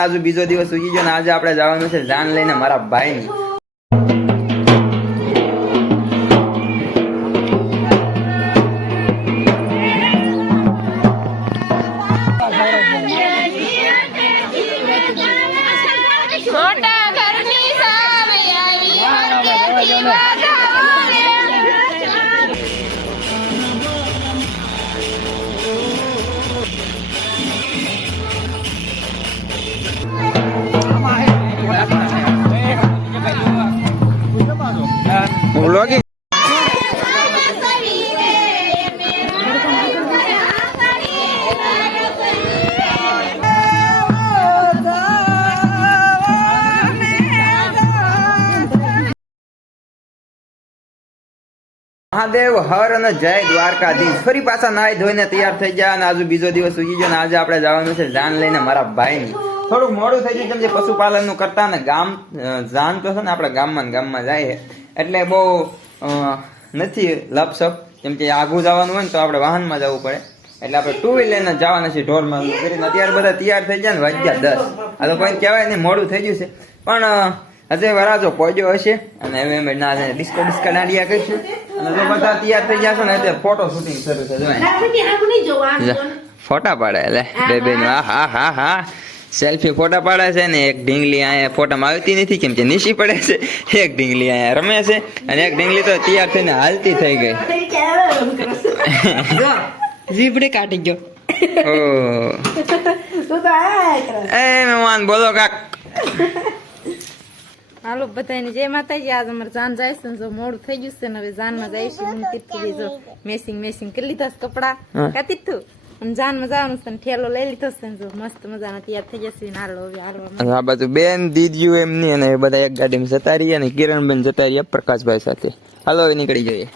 આજુ બીજો દિવસ ઉગી ગયો ને આજે આપણે જવાનું છે જાન લઈને મારા ભાઈની. Vlogging. મહાદેવ હર અને જય દ્વારકાધીશ. ફરી પાછા નાઈ ધોઈને તૈયાર થઈ ગયા અને આજુ બીજો દિવસ ઉગી ગયો ને આજે આપણે જવાનું છે જાન લઈને મારા ભાઈની. થોડુંક મોડું થઈ ગયું કેમ કે પશુપાલન નું કરતા ને ગામ જાન તો છે ને આપણે ગામમાં જાય એટલે બહુ નથી લપસપ કેમ કે આઘું જવાનું હોય ને તો આપણે વાહનમાં જવું પડે એટલે આપણે ટુ વ્હીલર લઈને જવાના છીએ ઢોરમાં કરીને. અત્યારે બધા તૈયાર થઈ ગયા ને વાગ્યા 10. આ તો કોઈ કહેવાય નહીં મોડું થઈ ગયું છે પણ હજે વરાજો પહોંચ્યો હશે અને હવે અમે ડિસ્કો દાંડિયા કરીશું અને જો બધા તૈયાર થઈ ગયા છે ને એટલે ફોટો શૂટિંગ શરૂ થશે. ફોટા પાડે એટલે બે હા સેલ્ફી ફોટા પાડે છે ને એક ઢીંગલી અહીંયા ફોટામાં આવતી નથી કેમ કે નીચી પડે છે. એક ઢીંગલી અહીંયા રમે છે અને એક ઢીંગલી તો તૈયાર થઈને હાલતી થઈ ગઈ. જીબડે કાઢી ગયો. એ મહેમાન બોલો કાક. હાલો બધાને જય માતાજી. આજ અમારે જાન જાય છે જો મોડું થઈ ગયું છે ને હવે જાનમાં જઈશું. હું તીર્થું જો મેસિંગ કરી લીધા છે કપડા કા તીર્થું અને જાનમાં જવાનું છે ને ઠેલો લઈ લીધો છે ને જો મસ્ત મજાનો તૈયાર થઈ જશે ને હાલો હવે હાલવા. આ બધું બેન દીદીઓ એમની અને એ બધા એક ગાડીમાં જતા રહીએ અને કિરણબેન જતા રહીએ પ્રકાશભાઈ સાથે. હાલો હવે નીકળી જઈએ.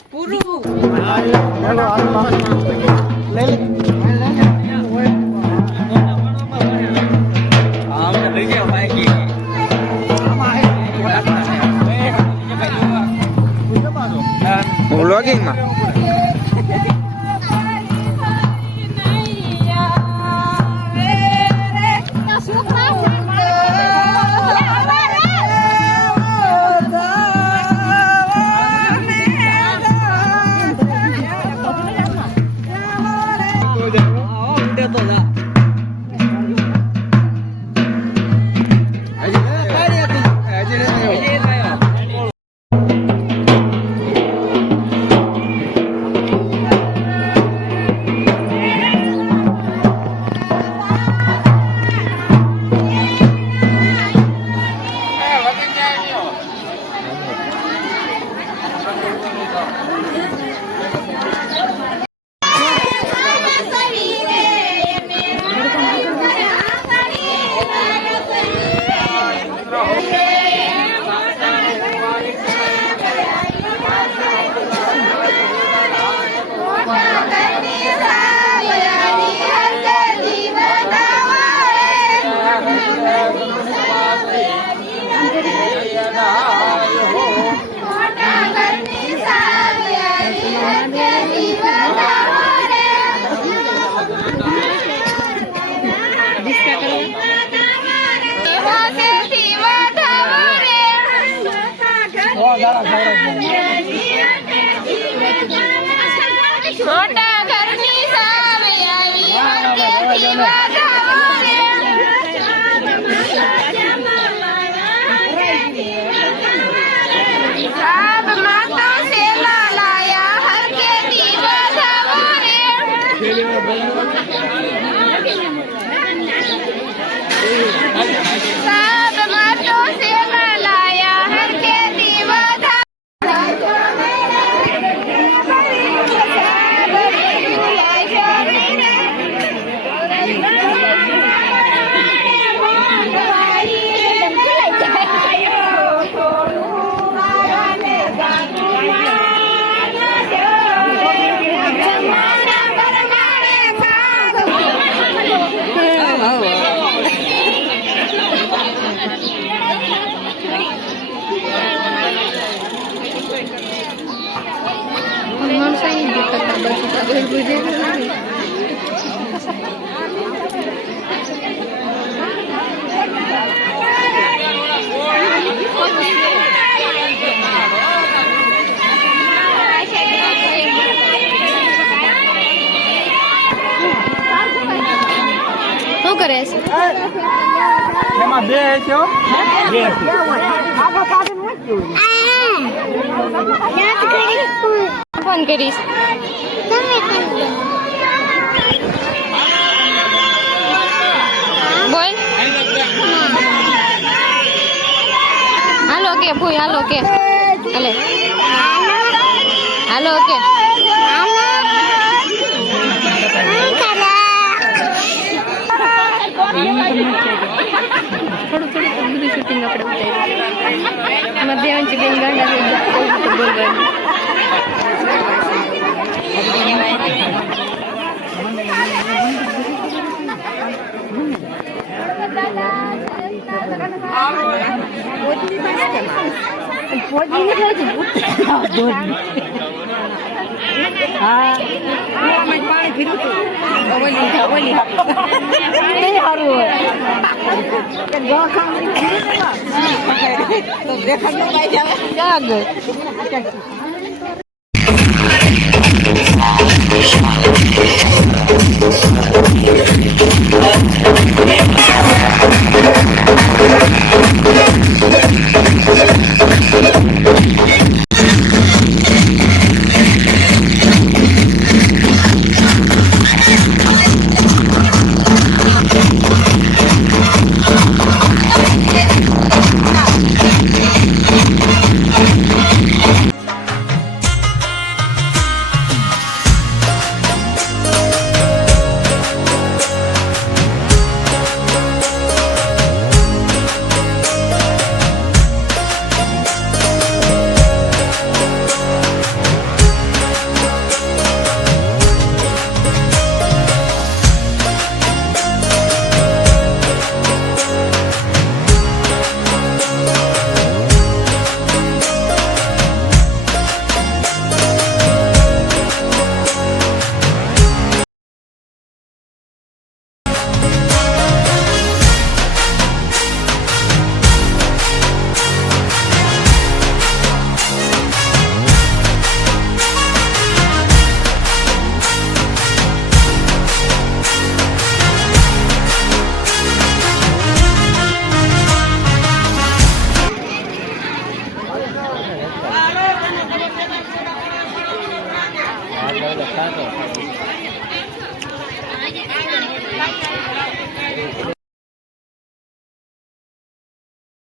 વ્લોગિંગમાં કરે છે એમાં બે છે હો. બે ફોન કરીશ બોલ હાલો કે ભૂઈ હાલો કે હાલે હાલો કે થોડું બધું શૂટિંગ આપણે ઉતાર્યું એમાં દેવાંશી બેન ગાંડા થઈ ગયા બોલવાનું Thank you.